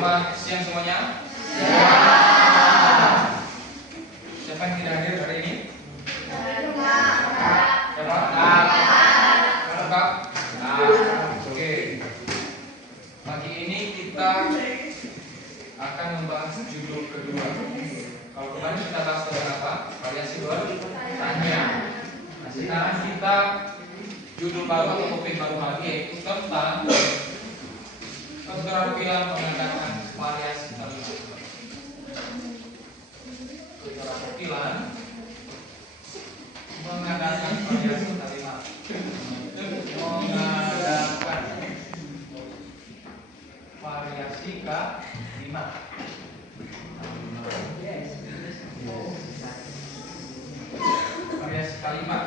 Selamat siang semuanya. Siapa yang tidak hadir hari ini? Siapa? Lengkap. Oke. Pagi ini kita akan membahas judul kedua. Kalau kemarin kita bahas tentang apa? Variasi bertanya. Nah, sekarang kita judul baru atau topik baru lagi, yaitu tentang keterampilan mengadakan variasi kalimat. Keterampilan mengadakan variasi kalimat. Mengadakan variasi kalimat. Variasi kalimat.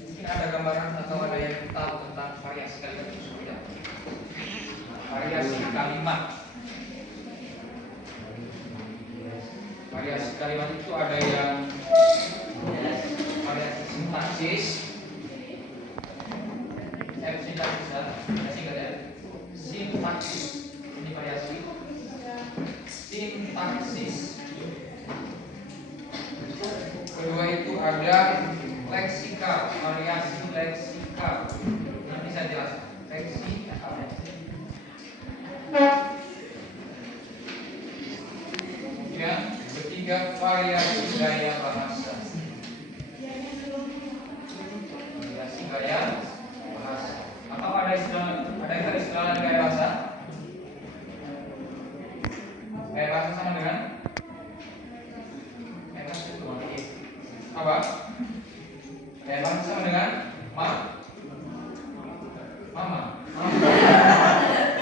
Mungkin ada gambaran atau ada yang tahu tentang variasi kalimat itu seperti apa? Variasi kalimat. Variasi kalimat itu ada yang variasi sintaksis. Sintaksis ya, singkat ya. Sintaksis. Ini variasi sintaksis. Kedua itu ada leksikal, variasi leksikal. Nanti saya jelaskan. Leksikal. Kemudian ketiga, variasi gaya bahasa. Variasi gaya bahasa. Atau ada yang tadi istilah gaya bahasa? Gaya bahasa sama dengan apa? Gaya bahasa sama dengan mama.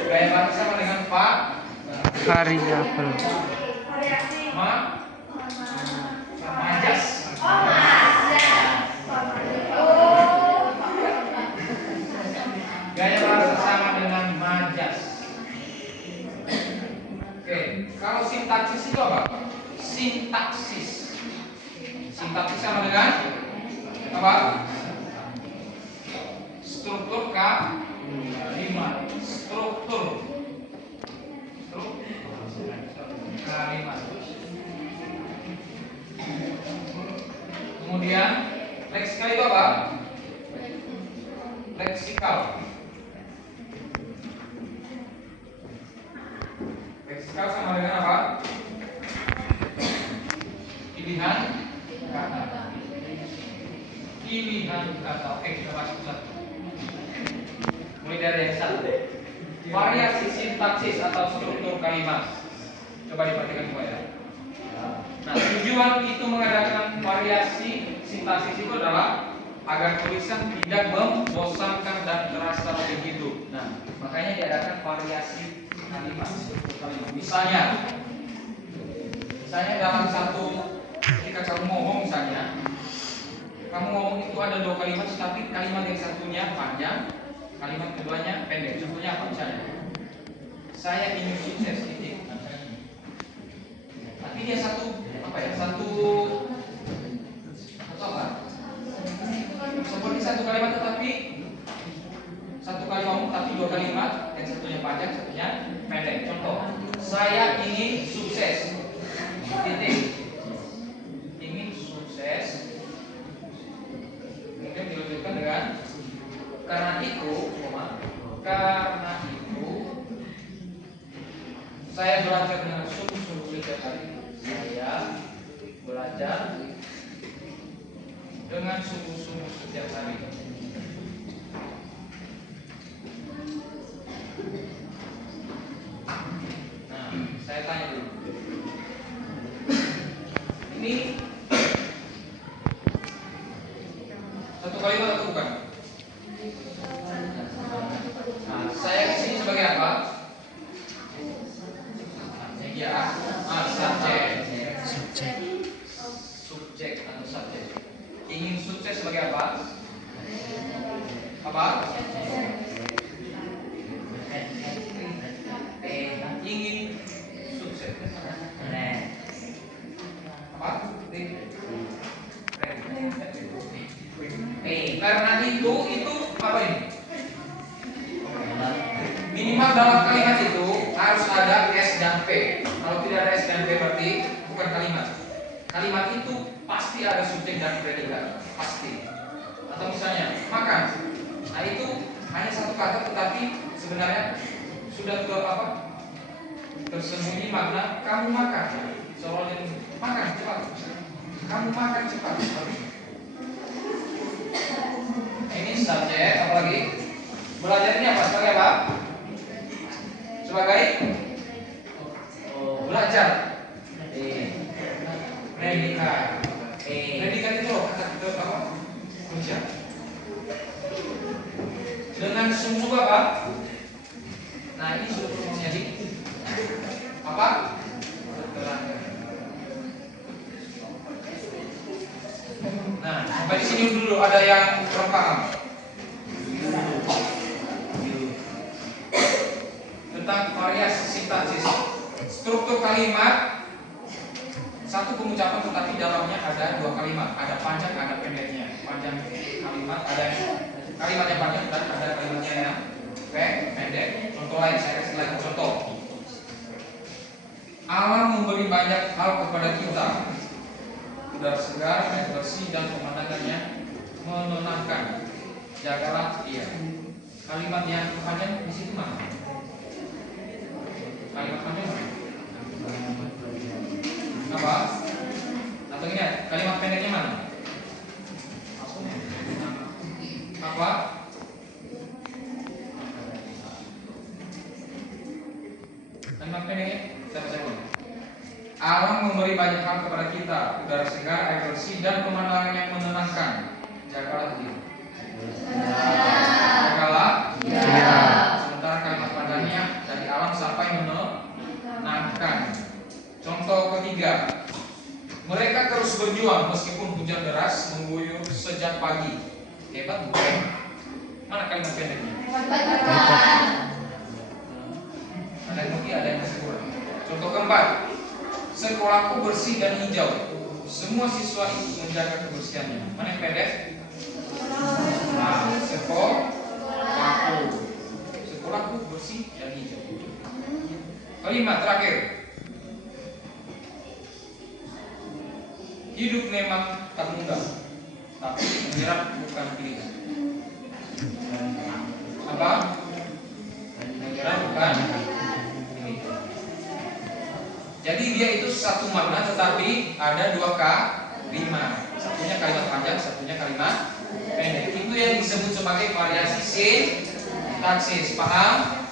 Gaya bahasa sama dengan pak. Variabel. Majas. Gaya bahasa sama dengan majas. Oke, kalau sintaksis itu apa? Sintaksis. Sintaksis sama dengan apa? Struktur kalimat. Struktur kalimat. Kemudian leksikal itu apa? Leksikal. Leksikal sama dengan apa? Pilihan kata. Pilihan kata. Oke, kita masuk satu. Mulai dari yang satu. Variasi sintaksis atau struktur kalimat. Coba diperhatikan semua ya. Nah, tujuan itu mengadakan variasi sintaksis itu adalah agar tulisan tidak membosankan dan terasa lebih hidup. Nah, makanya diadakan variasi kalimat. Misalnya dalam satu, ketika kamu ngomong misalnya, kamu ngomong itu ada dua kalimat, tapi kalimat yang satunya panjang, kalimat keduanya pendek. Contohnya apa misalnya? Saya ingin sukses titik. Tapi dia satu apa ya? Satu apa? Seperti satu kalimat tetapi satu kali ngomong tapi dua kalimat, yang satunya panjang, satunya pendek. Contoh, saya ingin sukses. Titik. Ingin sukses. Kemudian dilanjutkan dengan karena itu, saya belajar dengan sungguh-sungguh setiap hari. Saya belajar dengan sungguh-sungguh setiap hari. Nah, saya tanya dulu. Ini satu kalimat atau bukan? Nah, saya di sini sebagai apa? Ya, subjek atau subjek. Ingin sukses sebagai apa? Apa? Ingin sukses. Apa? Karena itu apa ini? Minimal dalam kalimat ada S dan P. Kalau tidak ada S dan P berarti bukan kalimat. Kalimat itu pasti ada subjek dan predikat, pasti. Atau misalnya makan. Nah itu hanya satu kata tetapi sebenarnya sudah tersembunyi makna kamu makan. Soalnya makan cepat. Kamu makan cepat. Ini subjek, apalagi belajar ini apa? Sebagai apa? Sebagai belajar. Predikat. Predikat itu loh kata kita apa? Kerja. Dengan sumsum apa? Nah ini sudah menjadi apa? Nah sampai di sini dulu ada yang kurang paham tentang variasi sintaksis. Struktur kalimat satu pengucapan tetapi dalamnya ada dua kalimat, ada panjang, ada pendeknya. Panjang kalimat, ada kalimat yang panjang dan ada kalimatnya yang pendek. Contoh lain, saya kasih lagi contoh. Allah memberi banyak hal kepada kita, udara segar, air bersih dan pemandangannya menenangkan. Jagalah dia. Kalimat yang panjang di situ mana? Kalimat panjang mana? Apa? Atau ini kalimat pendeknya mana? Apa? Kalimat pendeknya saya baca dulu. Allah memberi banyak hal kepada kita, udara segar, air bersih dan pemandangan yang menenangkan. Jagalah dia. Jagalah. Sementara kalimat panjangnya dari alam sampai menenangkan. Contoh ketiga, mereka terus berjuang meskipun hujan deras mengguyur sejak pagi. Hebat bukan? Mana kalimat pendeknya? Ada yang lebih, ada yang masih kurang. Contoh keempat, sekolahku bersih dan hijau. Semua siswa ikut menjaga kebersihannya. Mana yang pendek? Nah, sekolahku bersih dan hijau. Kalimat terakhir. Hidup memang tak mudah, tapi menyerah bukan pilihan. Apa? Menyerah bukan pilihan. Jadi dia itu satu makna tetapi ada dua kalimat. Satunya kalimat panjang, satunya kalimat pendek. Itu yang disebut sebagai variasi sintaksis. Paham?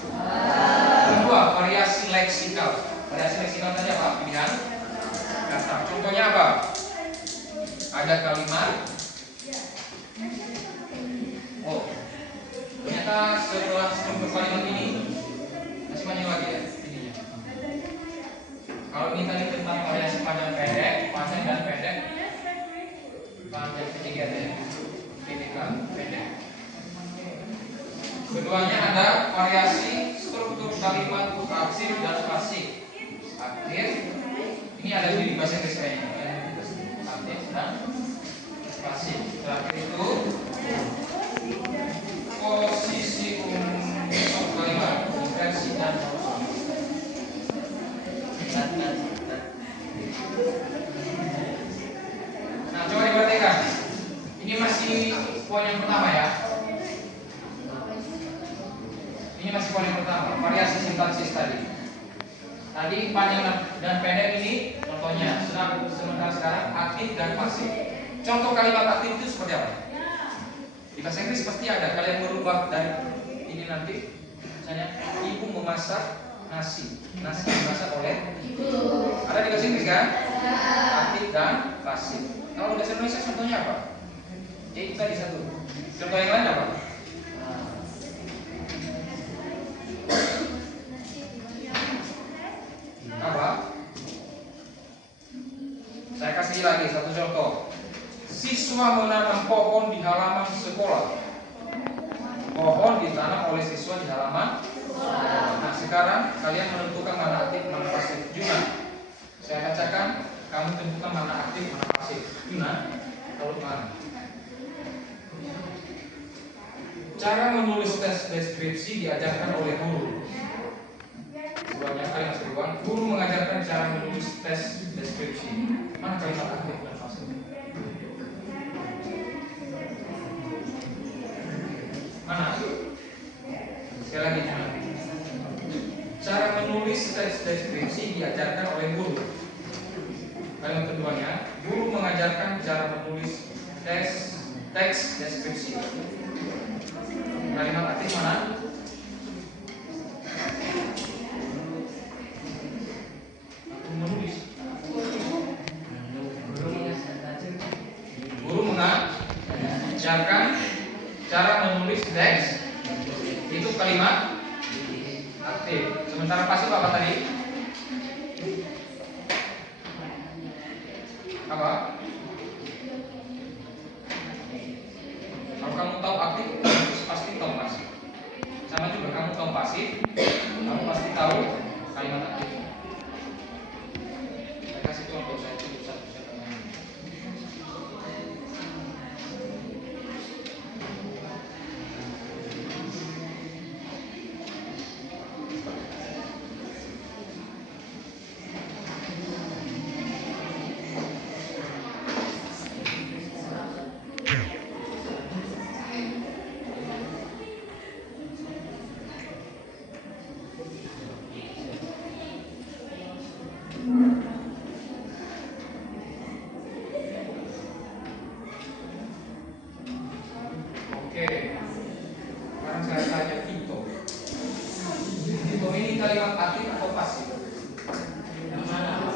Kedua, variasi leksikal. Variasi leksikal tadi apa? Pilihan kata. Contohnya apa? Ada kalimat. Oh, ternyata setelah struktur kalimat ini masih banyak lagi ya ininya. Kalau ini tadi tentang variasi panjang pendek, panjang dan pendek. Panjang ketiga ya, pendek. Keduanya ada variasi struktur kalimat aktif dan pasif. Aktif, ini ada di bahasa Inggris kayaknya. Aktif dan pasif. Terakhir itu posisi umum kalimat, inversi dan nah, coba diperhatikan. Ini masih poin yang pertama ya. Ini masih poin yang pertama, variasi sintaksis tadi. Tadi panjang dan pendek ini contohnya. Sementara sekarang aktif dan pasif. Contoh kalimat aktif itu seperti apa? Di bahasa Inggris pasti ada. Kalian merubah dari ini nanti. Misalnya, ibu memasak nasi. Nasi dimasak oleh ibu. Ada di bahasa Inggris kan? Aktif dan pasif. Kalau bahasa Indonesia contohnya apa? Jadi itu tadi satu. Contoh yang lain apa? Apa? Saya kasih lagi satu contoh. Siswa menanam pohon di halaman sekolah. Pohon ditanam oleh siswa di halaman sekolah. Nah sekarang kalian menentukan mana aktif, mana pasif. Juna, saya bacakan, kamu tentukan mana aktif, mana pasif. Juna, kalau mana? Cara menulis tes deskripsi diajarkan oleh guru. Semuanya menulis tes deskripsi. Mana kalimat aktif dan pasif? Mana? Sekali lagi. Cara menulis tes deskripsi diajarkan oleh guru. Kalimat keduanya, guru mengajarkan cara menulis teks deskripsi. Kalimat aktif mana? Menulis. Guru mengajarkan cara menulis teks. Itu kalimat aktif. Sementara pasif apa tadi? Apa? Kalau kamu tahu aktif, pasti tahu pasif. Sama juga kamu tahu pasif, kamu pasti tahu kalimat aktif. Saya kasih contoh saya tulis satu-satu. Oke, sekarang saya tanya Vito. Vito ini kalimat aktif atau pasif? Yang mana?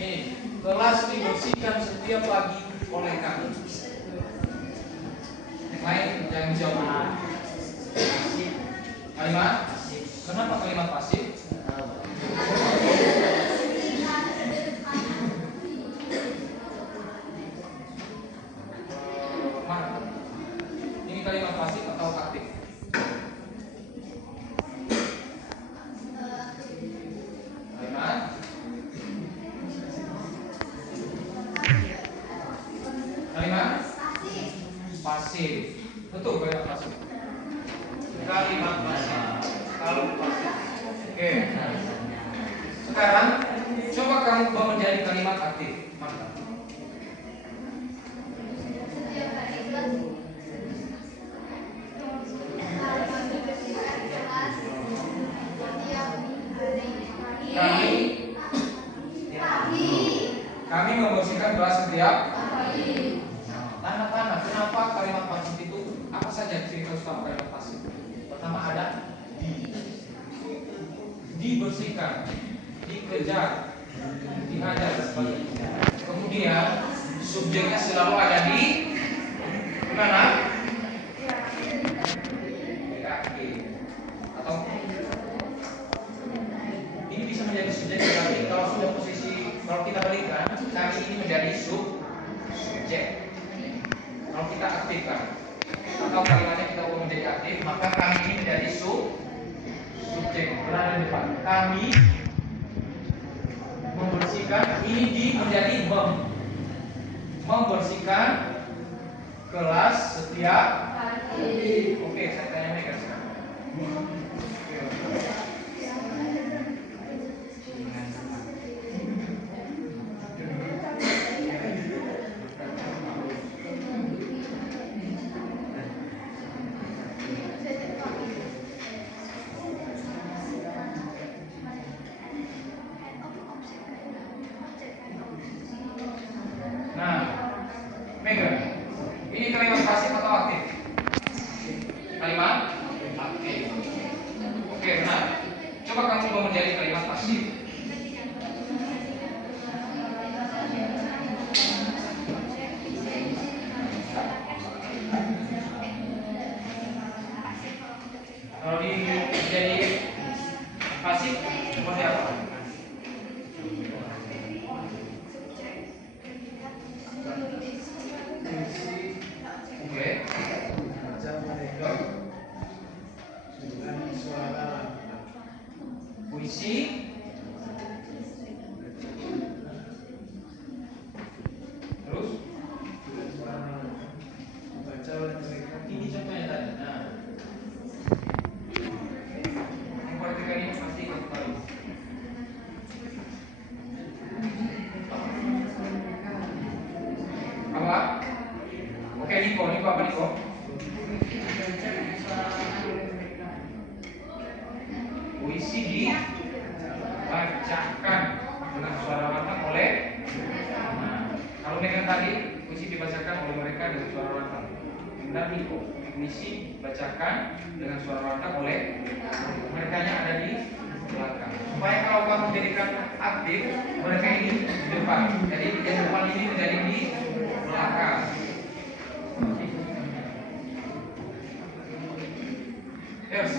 Ini kelas dibersihkan setiap pagi oleh kami. Yang lain jangan jawab. Kalimat? Kenapa kalimat pasif? Mana? Ini kalimat pasif atau aktif? Kalimat pasif. Betul kalimat pasif. Kalimat pasif. Kalau pasif. Oke. Sekarang coba kamu ubah menjadi kalimat aktif. Mantap. Kami membersihkan kelas setiap tanda-tanda. Kenapa kalimat pasif itu? Apa saja ciri khas utama kalimat pasif? Pertama ada dibersihkan, dikejar, dihajar, dan sebagainya. Kemudian subjeknya selalu ada di mana? Di akhir. Atau ini bisa menjadi subjek, tapi kalau sudah posisi, kalau kita balikan, kami ini menjadi subjek. Kalau kita aktifkan atau kalimatnya kita ubah menjadi aktif, maka kami ini menjadi subjek berada di depan. Kami membersihkan, ini di menjadi membersihkan kelas setiap hari. Oke, saya tanya Mega sekarang. Nah, Mega, ini kalimat pasif atau aktif? Kalimat aktif. Oke, benar. Coba kamu coba menjadi kalimat pasif. Kalau jadi pasif, seperti apa? Oke. Puisi. Terus? Ini contohnya tadi. Nah, yang perhatikan ini pasti kamu tahu. puisi dibacakan dengan suara lantang oleh. Nah, kalau dengan tadi puisi dibacakan oleh mereka dengan suara lantang. Nanti puisi dibacakan dengan suara lantang oleh mereka yang ada di belakang. Supaya kalau kamu jadikan aktif, mereka ini di depan. Jadi yang depan ini menjadi di belakang. Yes.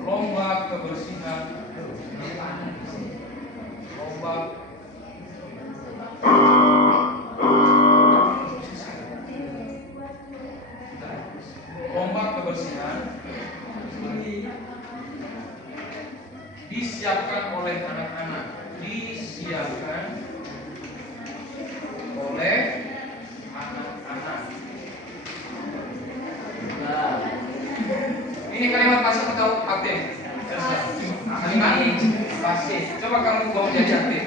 Lomba kebersihan, lomba kebersihan disiapkan oleh anak-anak, disiapkan oleh anak-anak. Nah, ini kalimat pasif atau aktif? Kalimat pasif. Coba kamu ubah menjadi aktif.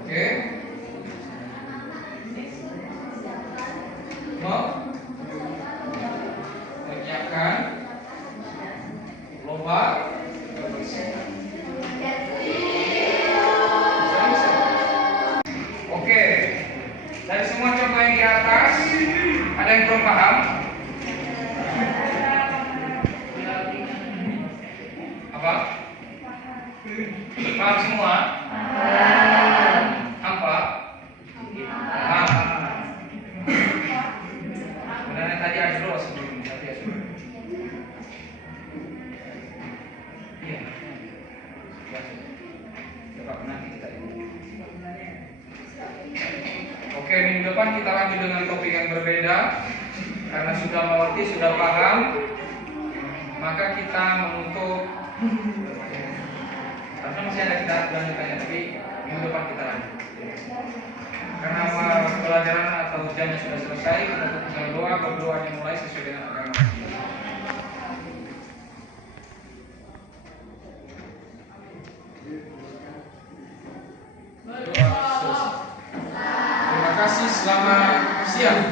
Oke. Menyiapkan lomba kebersihan. Oke. Dari semua contoh yang di atas, ada yang belum paham? Apa? Paham semua? Apa? Paham. Sebenarnya tadi ada dulu sebelum tapi ya sudah. Iya. Coba nanti kita lihat. Oke, minggu depan kita lanjut dengan topik yang berbeda. Karena sudah mengerti, sudah paham, maka kita menutup. Karena masih ada kita lanjutannya, tapi minggu depan kita lanjut. Karena pelajaran atau ujiannya sudah selesai, kita tutup dengan doa, berdoa dimulai sesuai dengan agama. Terima kasih, selamat siang.